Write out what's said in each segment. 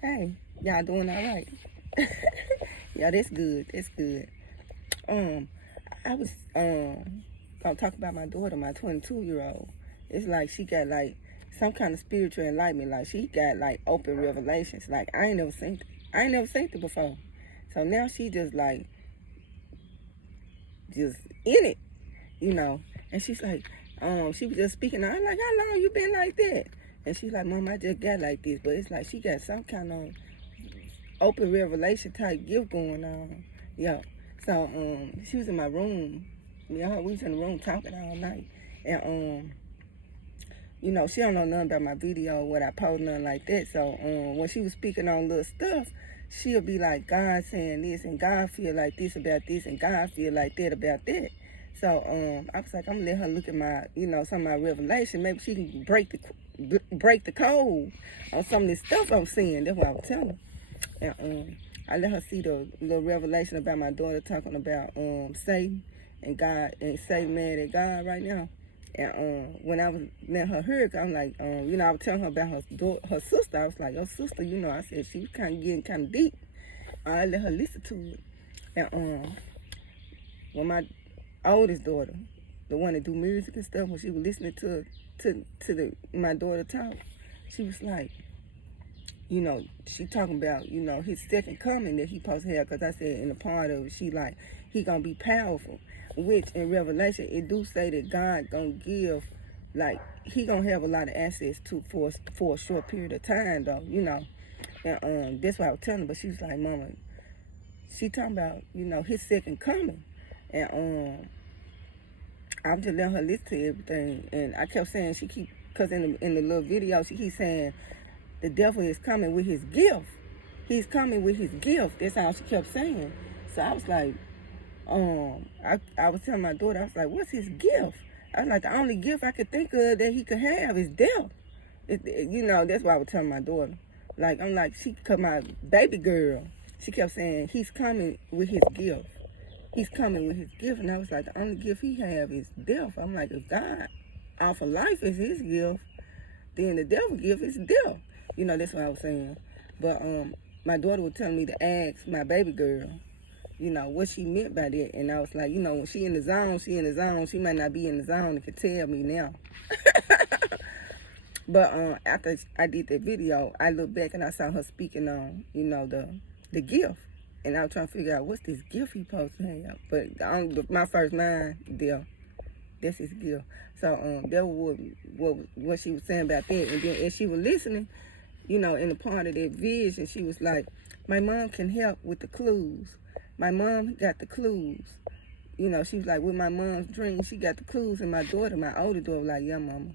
Hey, y'all doing all right? Yeah, that's good. That's good. I was gonna talk about my daughter, my 22-year-old. It's like she got like some kind of spiritual enlightenment. Like she got like open revelations. Like I ain't never seen it before. So now she just like just in it, you know. And she's like, she was just speaking. I'm like, how long you been like that? And she's like, Mom, I just got like this. But it's like she got some kind of open revelation type gift going on. Yeah. So she was in my room. Yeah, we was in the room talking all night. And you know, she don't know nothing about my video, what I post, nothing like that. So when she was speaking on little stuff, she'll be like, God saying this, and God feel like this about this, and God feel like that about that. So I was like, I'm gonna let her look at my, you know, some of my revelation. Maybe she can break the code on some of this stuff I'm seeing. That's what I was telling her. And I let her see the little revelation about my daughter talking about Satan and God, and Satan mad at God right now. And when I was letting her hear it, I'm like, you know, I was telling her about her sister. I was like, your sister, you know, I said she was kind of getting kind of deep. I let her listen to it. And when my oldest daughter, the one that do music and stuff, when she was listening to my daughter talk, she was like, you know, she talking about, you know, his second coming that he supposed to have, because I said in the part of it, she like, he gonna be powerful, which in Revelation, it do say that God gonna give, like, he gonna have a lot of access to for a short period of time, though, you know. And that's what I was telling her, but she was like, Mama, she talking about, you know, his second coming. And I was just letting her listen to everything, and I kept saying, because in the little video, she keeps saying, the devil is coming with his gift. He's coming with his gift. That's how she kept saying. So I was like, I was telling my daughter, I was like, what's his gift? I was like, the only gift I could think of that he could have is death. You know, that's what I was telling my daughter. Like, I'm like, cause my baby girl, she kept saying, he's coming with his gift. He's coming with his gift. And I was like, the only gift he have is death. I'm like, if God offer life is his gift, then the devil gift is death. You know, that's what I was saying. But my daughter was telling me to ask my baby girl, you know, what she meant by that. And I was like, you know, when she in the zone, she in the zone. She might not be in the zone and can tell me now. But after I did that video, I looked back and I saw her speaking on, you know, the gift. And I was trying to figure out what's this gift he supposed to have. But my first mind, that's his gift. So that was what she was saying about that. And then as she was listening, you know, in the part of that vision, she was like, my mom can help with the clues. My mom got the clues. You know, she was like, with my mom's dream, she got the clues. And my daughter, my older daughter, was like, yeah, mama.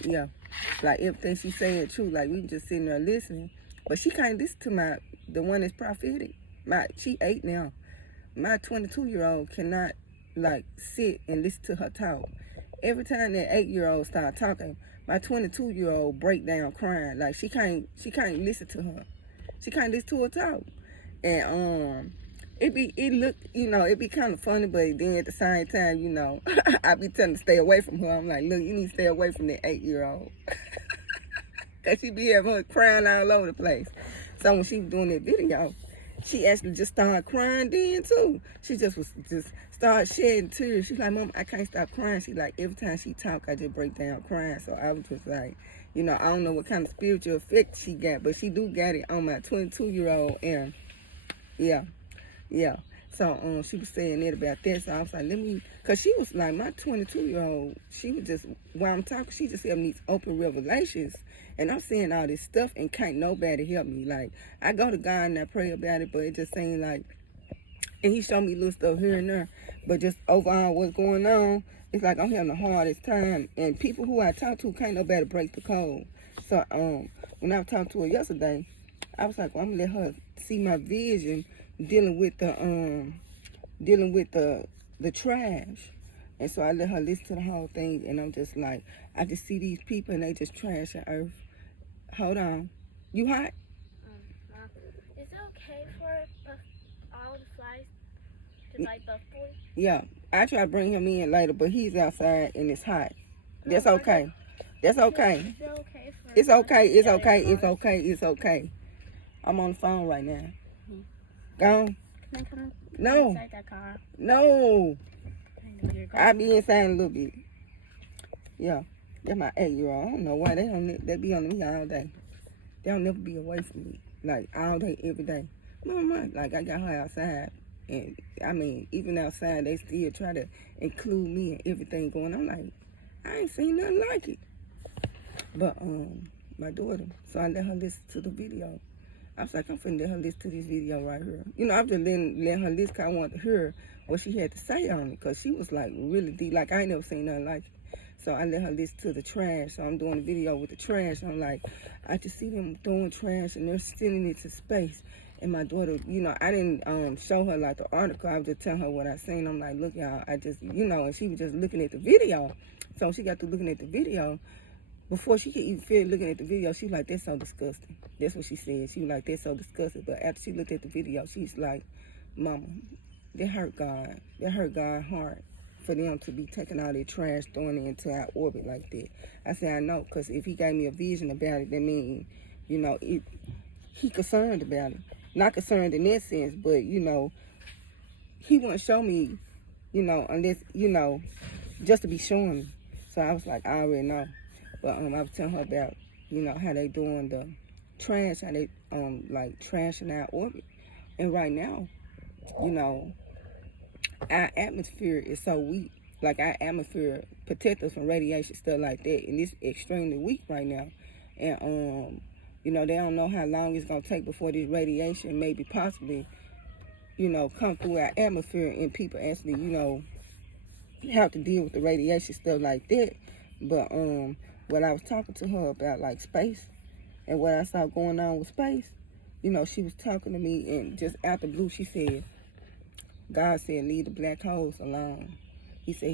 Yeah. Like, everything she saying true. Like, we just sitting there listening. But she can't listen to the one that's prophetic. She 8 now. My 22-year-old cannot, like, sit and listen to her talk. Every time that 8-year-old start talking, my 22-year-old break down crying. Like, she can't listen to her. She can't listen to her talk. And it be kind of funny, but then at the same time, you know, I be telling her to stay away from her. I'm like, look, you need to stay away from that 8-year-old. Cause she be having her crying all over the place. So when she was doing that video, she actually just started crying then too. She just started shedding tears. She's like, Mom, I can't stop crying. She like, every time she talk, I just break down crying. So I was just like, you know, I don't know what kind of spiritual effect she got, but she do got it on my 22-year-old. And yeah. So she was saying that about that. So I was like, cause she was like, my 22-year-old, she was just, while I'm talking, she just having these open revelations. And I'm seeing all this stuff and can't nobody help me. Like, I go to God and I pray about it, but it just seemed like, and he showed me little stuff here and there. But just overall what's going on, it's like I'm having the hardest time. And people who I talk to can't nobody break the code. So when I talked to her yesterday, I was like, well, I'm gonna let her see my vision dealing with the trash. And so I let her listen to the whole thing, and I'm just like, I just see these people and they just trash the earth. Hold on. You hot? Is it okay for all the flies to like buff boy? Yeah. I try to bring him in later, but he's outside and it's hot. That's okay. That's okay. Is it okay for It's okay. It's okay. It's okay. It's okay. I'm on the phone right now. Hmm. Gone? Can I come No. inside that car? No. I'll be inside in a little bit. Yeah. That's my 8-year-old. I don't know why they be on me all day. They'll never be away from me. Like all day, every day. Mama, like I got her outside. And I mean, even outside they still try to include me in everything going on. I'm like, I ain't seen nothing like it. But my daughter, so I let her listen to the video. I was like, I'm finna let her listen to this video right here. You know, I'm just letting her listen because I wanted to hear what she had to say on it. Because she was like really deep. Like, I ain't never seen nothing like it. So I let her listen to the trash. So I'm doing a video with the trash. I'm like, I just see them throwing trash and they're sending it to space. And my daughter, you know, I didn't show her like the article. I was just telling her what I seen. I'm like, look, y'all, I just, you know, and she was just looking at the video. So she got to looking at the video. Before she could even feel looking at the video, she was like, that's so disgusting. That's what she said. She was like, that's so disgusting. But after she looked at the video, she's like, Mama, that hurt God. That hurt God's heart for them to be taking all their trash, throwing it into our orbit like that. I said, I know, because if he gave me a vision about it, that means, you know, he concerned about it. Not concerned in that sense, but, you know, he wouldn't show me, you know, unless, you know, just to be showing me. So I was like, I already know. But I was telling her about, you know, how they doing the trash, how they like trashing our orbit. And right now, you know, our atmosphere is so weak. Like our atmosphere protect us from radiation, stuff like that, and it's extremely weak right now. And you know, they don't know how long it's gonna take before this radiation maybe possibly, you know, come through our atmosphere and people actually, you know, have to deal with the radiation stuff like that. But when I was talking to her about like space and what I saw going on with space, you know, she was talking to me and just out the blue she said, God said leave the black holes alone. He said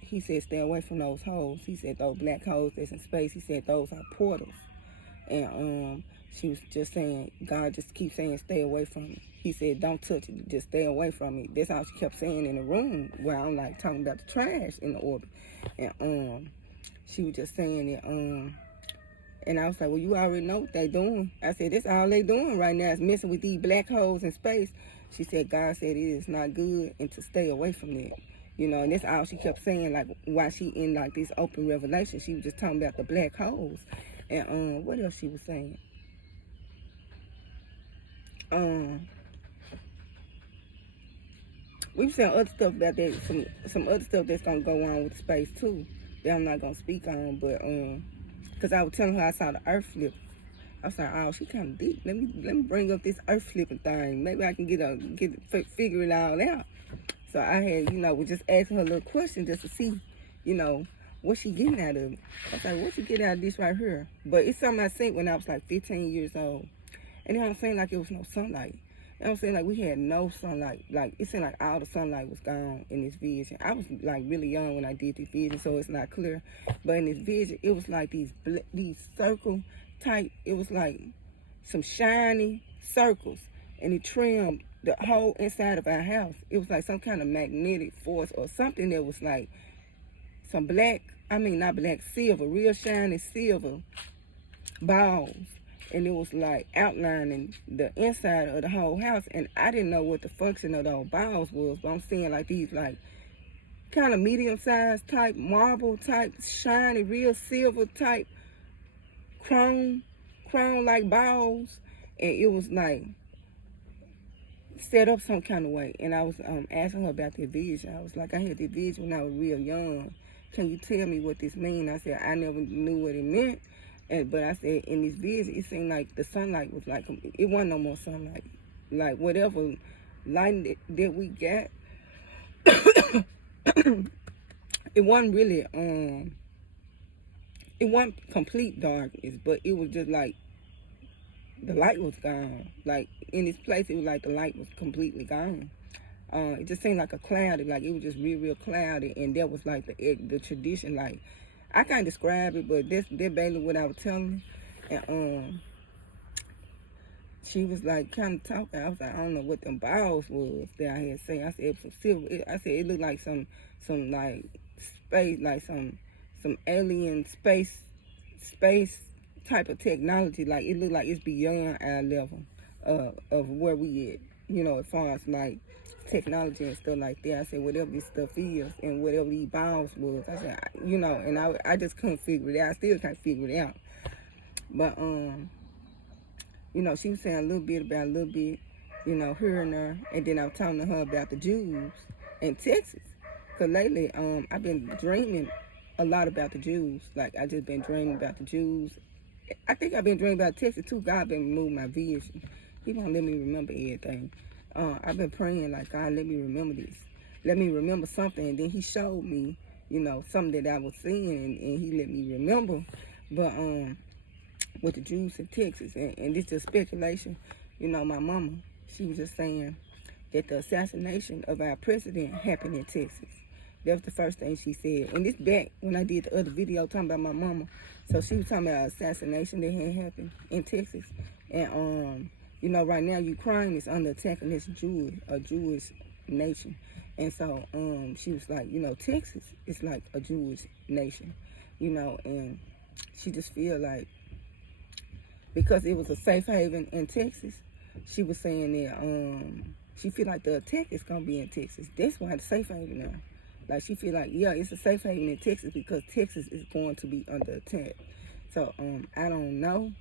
he said stay away from those holes. He said those black holes that's in space, he said those are portals. And she was just saying, God just keeps saying stay away from it. He said don't touch it, just stay away from it. That's all she kept saying in the room where I'm like talking about the trash in the orbit. And she was just saying it, and I was like, well, you already know what they doing. I said, that's all they doing right now is messing with these black holes in space. She said, God said it is not good and to stay away from that. You know, and that's all she kept saying, like, while she in, like, this open revelation. She was just talking about the black holes. And what else she was saying? We were saying other stuff about that, some other stuff that's going to go on with space, too, that I'm not going to speak on, but, because I was telling her I saw the earth flip. I was like, oh, she kind of deep. Let me bring up this earth flipping thing. Maybe I can figure it all out. So I had, you know, was just asking her a little question just to see, you know, what she getting out of it. I was like, what you get out of this right here? But it's something I seen when I was like 15 years old. And it don't seem like it was no sunlight. It don't seem like we had no sunlight. Like, it seemed like all the sunlight was gone in this vision. I was like really young when I did this vision, so it's not clear. But in this vision, it was like these circle type, it was like some shiny circles. And it trimmed the whole inside of our house. It was like some kind of magnetic force or something that was like some silver, real shiny silver balls. And it was like outlining the inside of the whole house. And I didn't know what the function of those balls was, but I'm seeing like these like kind of medium-sized type, marble type, shiny, real silver type, chrome like balls. And it was like set up some kind of way. And I was asking her about the vision. I was like, I had this vision when I was real young. Can you tell me what this means? I said, I never knew what it meant. But I said, in this vision, it seemed like the sunlight was like, it wasn't no more sunlight. Like, whatever light that we got, it wasn't really, it wasn't complete darkness, but it was just like, the light was gone. Like, in this place, it was like the light was completely gone. It just seemed like a cloudy, like it was just real cloudy, and that was like the tradition, like, I can't describe it, but that's basically what I was telling her. And she was like kind of talking. I was like, I don't know what them balls was that I had said. I said it was some silver. I said it looked like some like space, like some alien space type of technology. Like it looked like it's beyond our level. of where we at, you know, as far as like technology and stuff like that. I said, whatever this stuff is and whatever these bounds was, I said, you know, and I just couldn't figure it out. I still can't figure it out. But, you know, she was saying a little bit, you know, here and there. And then I was telling her about the Jews in Texas. Because lately, I've been dreaming a lot about the Jews. Like, I just been dreaming about the Jews. I think I've been dreaming about Texas, too. God been moving my vision. He won't let me remember everything. I've been praying, like, God, let me remember this. Let me remember something. And then he showed me, you know, something that I was seeing, and he let me remember. But, with the Jews in Texas, and this is speculation, you know, my mama, she was just saying that the assassination of our president happened in Texas. That was the first thing she said. And this back when I did the other video talking about my mama. So she was talking about assassination that had happened in Texas. And, you know, right now Ukraine is under attack against a Jewish nation. And so she was like, you know, Texas is like a Jewish nation, you know, and she just feel like, because it was a safe haven in Texas, she was saying that she feel like the attack is going to be in Texas. That's why it's safe haven now. Like, she feel like, yeah, it's a safe haven in Texas because Texas is going to be under attack. So, I don't know.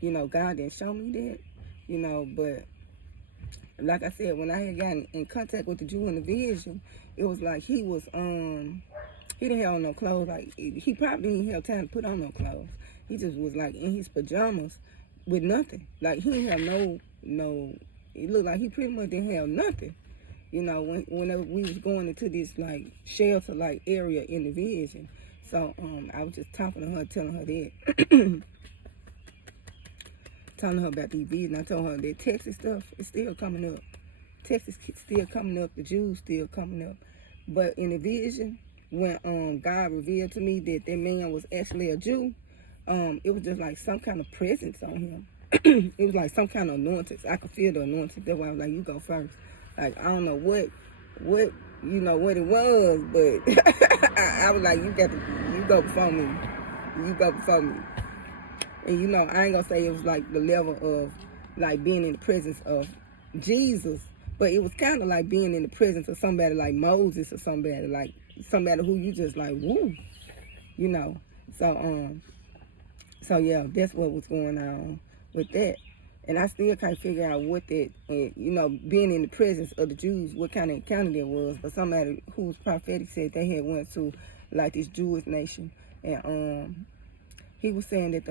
You know, God didn't show me that, you know, but like I said, when I had gotten in contact with the Jew in the vision, it was like he was, he didn't have on no clothes. Like, he probably didn't have time to put on no clothes. He just was like in his pajamas with nothing. Like, he didn't have no, it looked like he pretty much didn't have nothing. You know, whenever we was going into this, like, shelter-like area in the vision. So, I was just talking to her, telling her that. Telling her about these visions. I told her that Texas stuff is still coming up. Texas still coming up. The Jews still coming up. But in the vision, when God revealed to me that that man was actually a Jew, it was just like some kind of presence on him. It was like some kind of anointing. I could feel the anointing. That's why I was like, you go first. Like, I don't know what you know what it was, but I was like, you go before me. You go before me. And you know, I ain't gonna say it was like the level of like being in the presence of Jesus, but it was kind of like being in the presence of somebody like Moses or somebody who you just like, woo, you know. So yeah, that's what was going on with that. And I still can't figure out what that, you know, being in the presence of the Jews, what kind of encounter that was. But somebody who was prophetic said they had went to like this Jewish nation, and he was saying that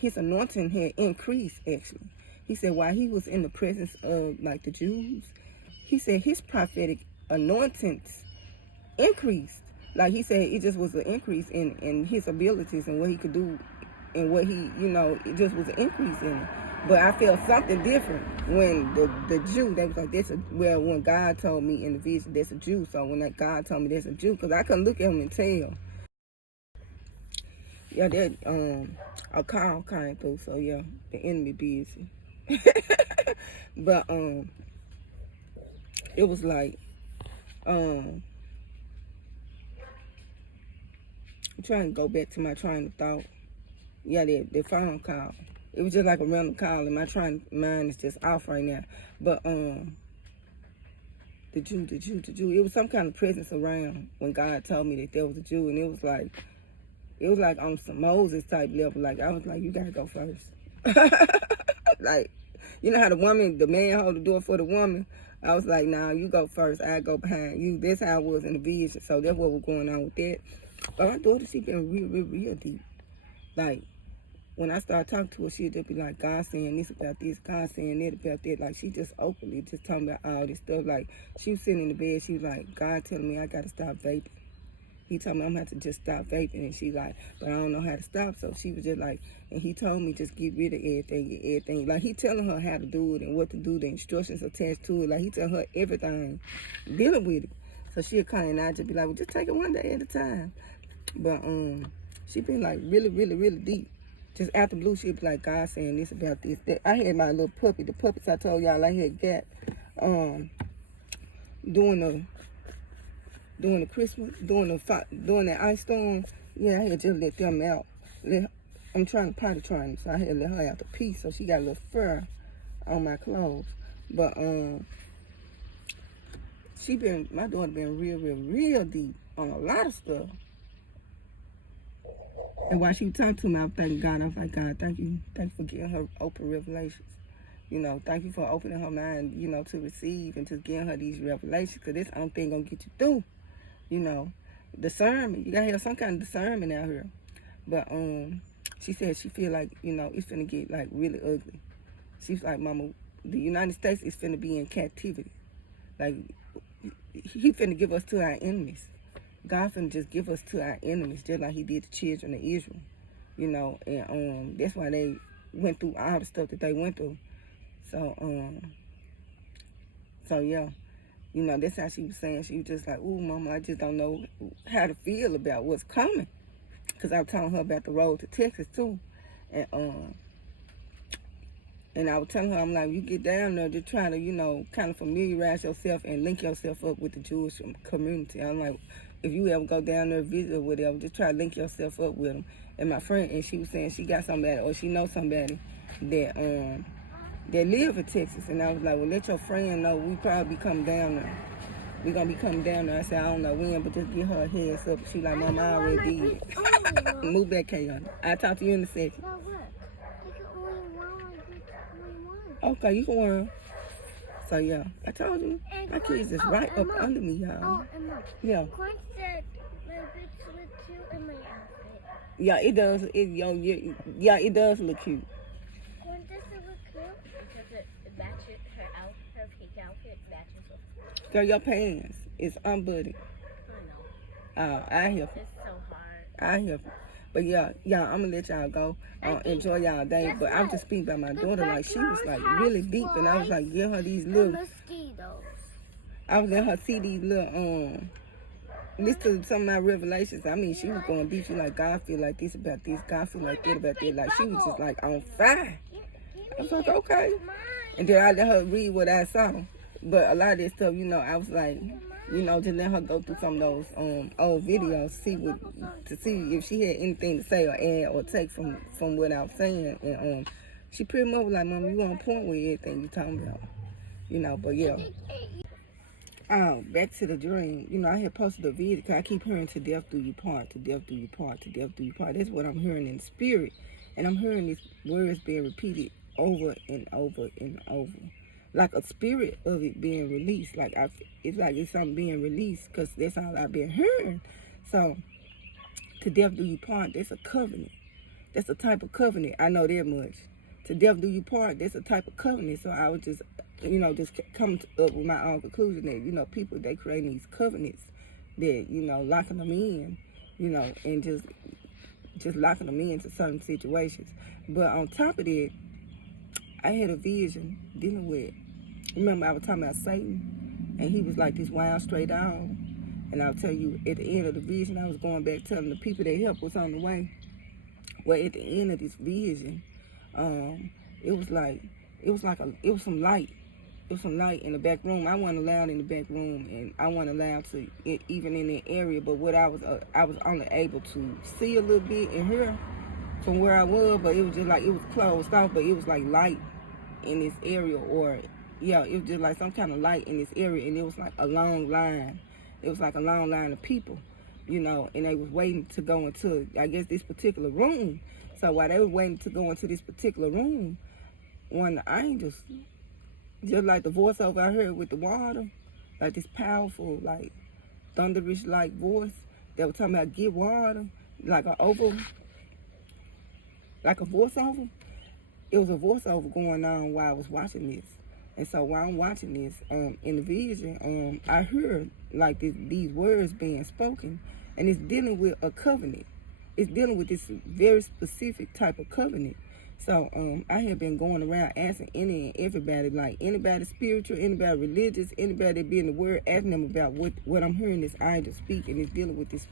his anointing had increased actually. He said while he was in the presence of like the Jews, he said his prophetic anointings increased. Like he said, it just was an increase in his abilities and what he could do, and what he, you know, it just was an increase in it. But I felt something different when the Jew, they was like, well, when God told me in the vision, that's a Jew. So when that God told me that's a Jew, because I couldn't look at him and tell. Yeah, that, a call came through, so yeah, the enemy busy. But, it was like, I'm trying to go back to my train of thought. Yeah, the phone call. It was just like a random call, and my mind is just off right now. But the Jew. It was some kind of presence around when God told me that there was a Jew, and it was like on some Moses type level. Like, I was like, you gotta go first. Like, you know how the man hold the door for the woman? I was like, nah, you go first. I go behind you. That's how I was in the vision. So that's what was going on with that. But my daughter, she been real deep. Like, when I started talking to her, she'd just be like, God saying this about this, God saying that about that. Like, she just openly just talking about all this stuff. Like, she was sitting in the bed, she was like, God telling me I got to stop vaping. He told me I'm going to have to just stop vaping. And she's like, but I don't know how to stop. So she was just like, and he told me just get rid of everything. Like, he telling her how to do it and what to do, the instructions attached to it. Like, he telling her everything, dealing with it. So she'll come and I just be like, well, just take it one day at a time. But she been like really deep. Just after blue, she'd be like, God saying this about this, that. I had my little puppy, the puppies I told y'all I had got, during the Christmas, during the ice storm. Yeah, I had just let them out. I'm trying to potty train them, so I had to let her out the piece. So she got a little fur on my clothes. But my daughter been real deep on a lot of stuff. And while she was talking to me, I was thanking God. I was like, God, thank you for giving her open revelations. Thank you for opening her mind, to receive and just giving her these revelations, because this only thing gonna get you through. Discernment. You gotta have some kind of discernment out here. But she said she feel like, it's finna get like really ugly. She's like, Mama, the United States is finna be in captivity. Like, he finna give us to our enemies. God finna just give us to our enemies, just like he did the children of Israel. And that's why they went through all the stuff that they went through. So yeah, that's how she was saying. She was just like, ooh, Mama, I just don't know how to feel about what's coming. Because I was telling her about the road to Texas, too. And I was telling her, I'm like, you get down there, just trying to, kind of familiarize yourself and link yourself up with the Jewish community. I'm like, if you ever go down there, visit or whatever, just try to link yourself up with them. And my friend, and she was saying she got somebody, or she knows somebody that live in Texas. And I was like, well, let your friend know we probably be coming down there. We're going to be coming down there. I said, I don't know when, but just give her a heads up. She like, Mom, I already did. Move back, Kayon. I'll talk to you in a second. But what? You can only one. Okay, you can wear them. So, yeah, I told you. My kids is right up under me, y'all. Oh, and Mom. Yeah. Quinn said my boots look cute in my outfit. Yeah, it does. It does look cute. Quinn, does it look cute? Because it matches her pink outfit matches with. Girl, your pants is unbuttoned. I know. I help you. It's so hard. I help you. But yeah, I'm gonna let y'all go. Enjoy y'all day. But I was just speaking about my daughter, like she was like really deep, and I was like, give her these little. Mosquitoes. I was letting her see these little listen to some of my revelations. I mean, she was going deep. She like, God feel like this about this. God feel like that about that. Like she was just like on fire. I was like, okay. And then I let her read what I saw. But a lot of that stuff, I was like, just let her go through some of those old videos, to see if she had anything to say or add or take from what I was saying. And she pretty much was like, Mom, you on point with everything you talking about. But yeah. Back to the dream. I had posted a video because I keep hearing to death do you part, to death do you part, to death do you part. That's what I'm hearing in spirit. And I'm hearing these words being repeated over and over and over. Like a spirit of it being released. It's like it's something being released, because that's all I've been hearing. So, to death do you part, that's a covenant. That's a type of covenant. I know that much. To death do you part, that's a type of covenant. So I was just, just come up with my own conclusion that, people, they create these covenants that, locking them in, and just locking them into certain situations. But on top of that, I had a vision dealing with, remember I was talking about Satan, and he was like this wild straight on. And I'll tell you, at the end of the vision, I was going back telling the people that helped was on the way. Well, at the end of this vision, it was some light. It was some light in the back room. I wasn't allowed in the back room, and I wasn't allowed to even in that area. But what I was only able to see a little bit and hear from where I was. But it was just like it was closed off. But it was like light in this area, it was just like some kind of light in this area, and it was like a long line. It was like a long line of people, and they was waiting to go into, I guess, this particular room. So while they were waiting to go into this particular room, one of the angels, just like the voiceover I heard with the water, like this powerful, like thunderish like voice that was talking about get water, like a voiceover. It was a voiceover going on while I was watching this. And so while I'm watching this, in the vision, I heard like these words being spoken, and it's dealing with a covenant. It's dealing with this very specific type of covenant. So I have been going around asking any and everybody, like anybody spiritual, anybody religious, anybody that be in the word, asking them about what I'm hearing this angel speak, and it's dealing with this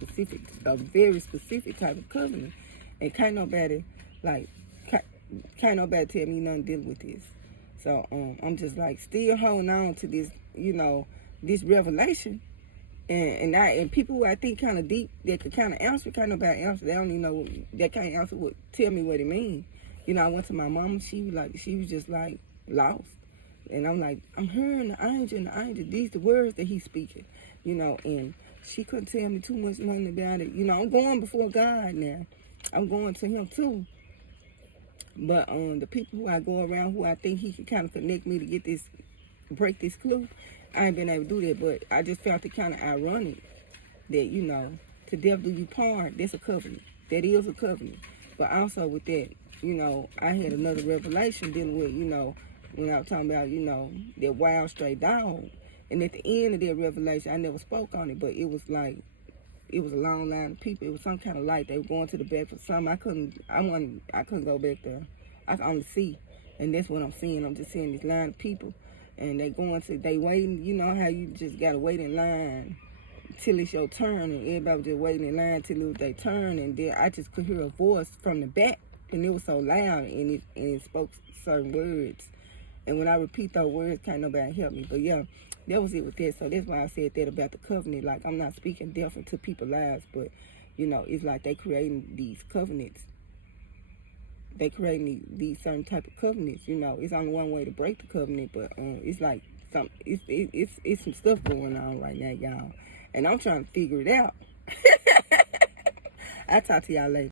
a very specific type of covenant. And can't nobody tell me nothing dealing with this. So I'm just like still holding on to this, this revelation. And people who I think kind of deep, that could kind of answer, can't nobody answer. They don't even know, they can't answer tell me what it means. I went to my mama. She was just like lost. And I'm like, I'm hearing the angel and the angel. These the words that he's speaking, and she couldn't tell me too much nothing about it. I'm going before God now. I'm going to him too. But the people who I go around who I think he can kind of connect me to break this clue, I ain't been able to do that. But I just felt it kind of ironic that, to death do you part, that's a covenant. That is a covenant. But also with that, I had another revelation dealing with, when I was talking about, that wild stray dog. And at the end of that revelation, I never spoke on it, but it was like, it was a long line of people. It was some kind of light. They were going to the back for something. I couldn't go back there. I could only see. And that's what I'm seeing. I'm just seeing this line of people. And they waiting. You know how you just got to wait in line till it's your turn. And everybody was just waiting in line till it was their turn. And then I just could hear a voice from the back. And it was so loud. And it spoke certain words. And when I repeat those words, can't nobody help me. But yeah, that was it with that. So that's why I said that about the covenant. Like, I'm not speaking death into people's lives, but, it's like they creating these covenants. They creating these certain type of covenants. It's only one way to break the covenant, but it's like it's some stuff going on right now, y'all. And I'm trying to figure it out. I'll talk to y'all later.